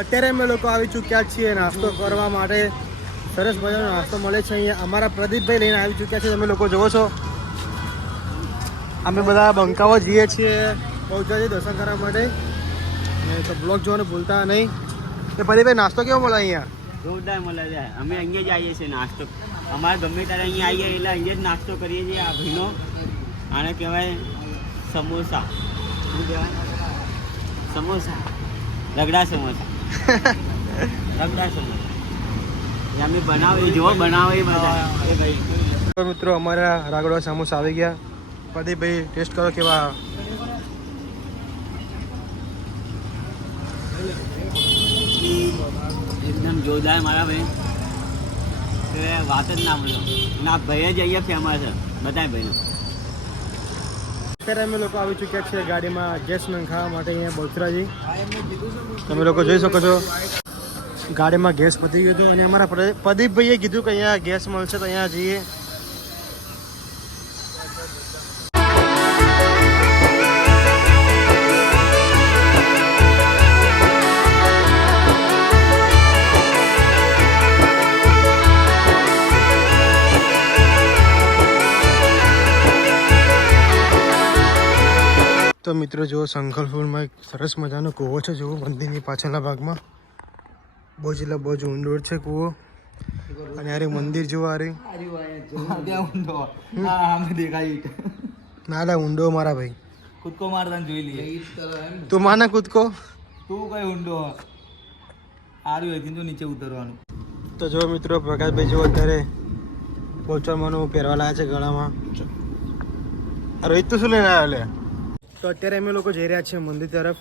અત્યારે અમે લોકો આવી ચૂક્યા છીએ નાસ્તો કરવા માટે. સરસ મજાનો નાસ્તો મળે છે અહીંયા. અમારા પ્રદીપભાઈ લઈને આવી ચૂક્યા છે, તમે લોકો જોવો છો. અમે બધા બંકાવા જઈએ છીએ બહુચરાજી દર્શન કરવા માટે. તો બ્લોગ જોવાનું ભૂલતા નહીં. તો પ્રદીપભાઈ નાસ્તો કેવો મળે અહીંયા? જોરદાર મળે છે. અમે અહીંયા જ આવીએ છીએ નાસ્તો. અમારે ગમે ત્યારે અહીંયા આવીએ એટલે અહીંયા જ નાસ્તો કરીએ છીએ. આ ભાઈનો આને કહેવાય સમોસા. શું કહેવાય? સમોસા, રગડા સમોસા. રગડા સમોસા અમે બનાવીએ, જો બનાવે બધા એ ભાઈ. મિત્રો અમારા રાગડો સમોસા આવી ગયા. પ્રદીપભાઈ ટેસ્ટ કરો કેવા. એકદમ જોરદાર મારા ભાઈ. વાત જ ના બોલો. ના ભાઈ જ અહીંયા ફેમસ છે બધા ભાઈનો. અત્યારે અમે લોકો આવી ચૂક્યા છીએ ગાડીમાં ગેસ નંખાવા માટે અહીંયા બહુચરાજી. તમે લોકો જોઈ શકો છો ગાડીમાં ગેસ પતી ગયું હતું અને અમારા પ્રદીપભાઈએ કીધું કે અહીંયા ગેસ મળશે તો અહીંયા જઈએ. તો મિત્રો જુઓ સંખલપુરમાં એક સરસ મજાનો કૂવો છે. જુઓ મંદિરની પાછળના ભાગમાં બહુ જ એટલે બહુ જ ઊંડો છે કૂવો. અને અરે મંદિર જુઓ. અરે ના લા ઊંડો મારા ભાઈ. કૂદકો મારતા જોઈ લઈએ. તું માના કૂદકો. તું કઈ ઊંડો સારું હોય તો નીચે ઉતરવાનું. તો જો મિત્રો પ્રકાશભાઈ જુઓ અત્યારે પોચરમાંનું પહેરવા લાયા છે ગળામાં. રોહિત તો શું લઈને આવ્યો લે? તો અત્યારે અમે લોકો જઈ રહ્યા છીએ મંદિર તરફ.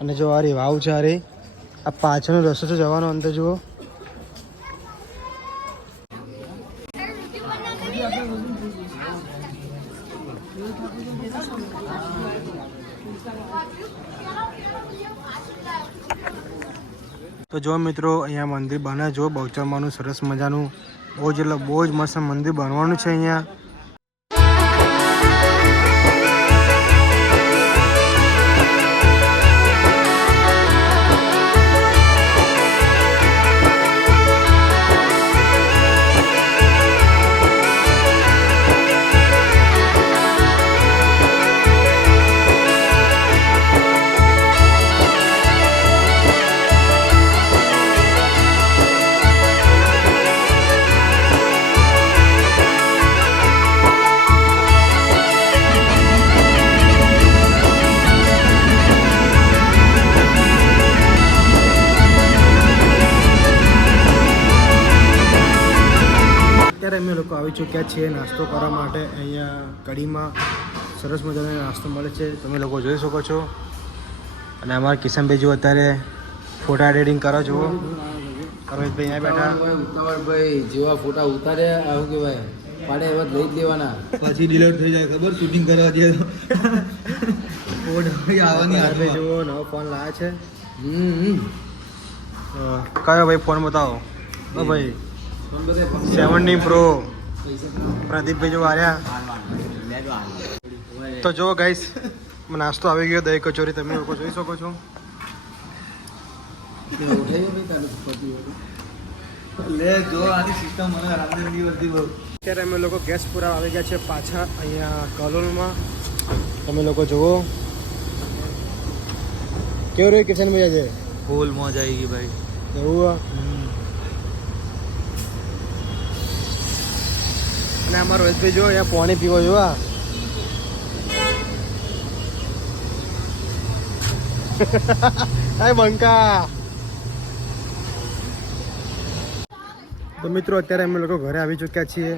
અને જો આ રી વાવ છે. આ રી આ પાછળનો રસ્તો છે જવાનો અંદર. જુઓ તો જો મિત્રો અહીંયા મંદિર બને. જો બહુચરમાનું સરસ મજાનું બહુ જ એટલે બહુ જ મસ્ત મંદિર બનવાનું છે અહીંયા. અત્યારે અમે લોકો આવી ચૂક્યા છીએ નાસ્તો કરવા માટે. અહીંયા કઢીમાં સરસ મજાનો નાસ્તો મળે છે, તમે લોકો જોઈ શકો છો. અને અમારા કિશનભાઈ જો અત્યારે ફોટા એડિટિંગ કરો. જુઓ રોહિતભાઈ અહીંયા બેઠા. ઉતાવળભાઈ જેવા ફોટા ઉતારે આવું કહેવાય પાડે એવા લઈ જ લેવાના. પછી ડિલીટ થઈ જાય ખબર શૂટિંગ કરવા દે તો આવવાની. ભાઈ જુઓ નવો ફોન લાવ્યા છે. કયો ભાઈ ફોન બતાવો? ભાઈ 17 Pro. પ્રદીપભાઈ જો આવ્યા. તો જો ગાઈસ નાસ્તો આવી ગયો. દહીં કચોરી તમે લોકો જોઈ શકો છો. લે જો આની સિસ્ટમ મને રામદેવની વર્તી બહુ. અત્યારે અમે લોકો ગેસ પૂરા આવી ગયા છે પાછા અહીંયા કલોલમાં. તમે લોકો જુઓ કેવું રહ્યું કિશનભાઈ આજે? ફૂલ મોજ આવી ગઈ ભાઈ. એવું અને અમારો રોહિતભાઈ જો અહીંયા પાણી પીવો જોવા. બંકા. તો મિત્રો અત્યારે અમે લોકો ઘરે આવી ચૂક્યા છીએ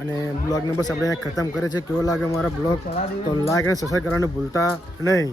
અને બ્લોગને બસ આપણે અહીંયા ખતમ કરે છે. કેવો લાગે મારા બ્લોગ તો લાઈક અને સબસ્ક્રાઈબ કરવાનું ભૂલતા નહીં.